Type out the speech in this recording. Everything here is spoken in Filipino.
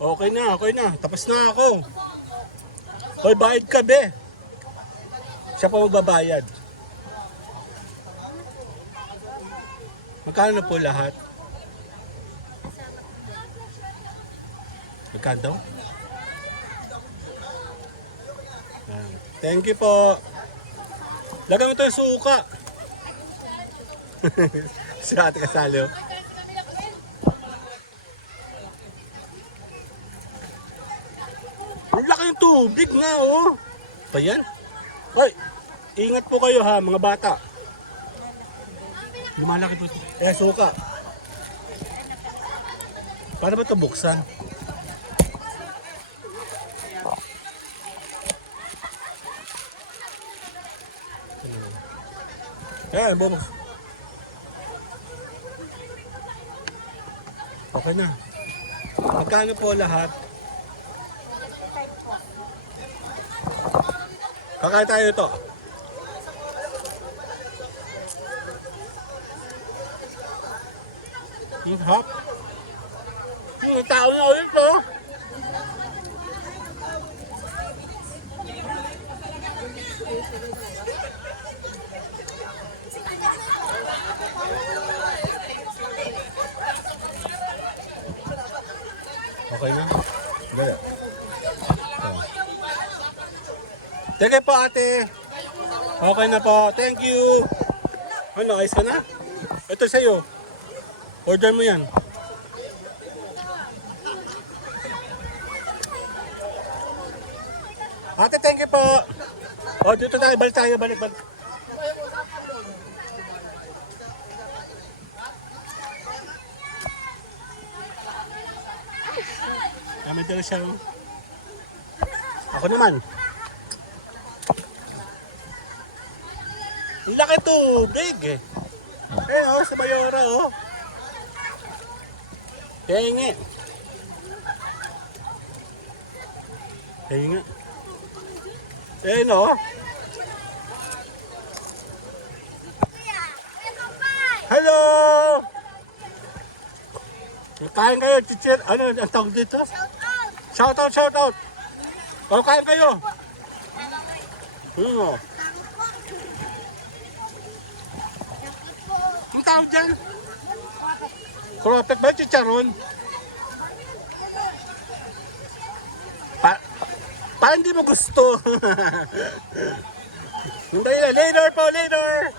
Okay na, okay na. Tapos na ako. Hoy, bayad ka, be. Siya pa magbabayad. Magkano po lahat? Magkano daw? Thank you po. Lagyan mo ito yung suka. Si Ate Kasalo. Ang laki ng tubig nga, oh. Pa yan? Hoy, ingat po kayo ha, mga bata. Lumalaki po ito. Suka. Paano ba ito buksan? Yan, bubos. Okay na. Magkano po lahat? Kakain tayo ito. Hop. Tao na ulit to. Okay na? Dali. Sige po ate. Okay na po. Thank you. Ano, ayos ka na? Ito sa'yo. Order mo yan. Ate, thank you po. O, dito tayo. Balik tayo. Balik. Kami dito siya. Ako naman. Ang laki tubig eh. Oh, sa Mayora oh. Hingi. Oh. Hello! Kain kayo, teacher. Ano ang tawag dito? Shout out. O, kain kayo. Oh. Ang tawag dyan? Kropet ba, chicharon? Parang hindi mo gusto. Later po, later.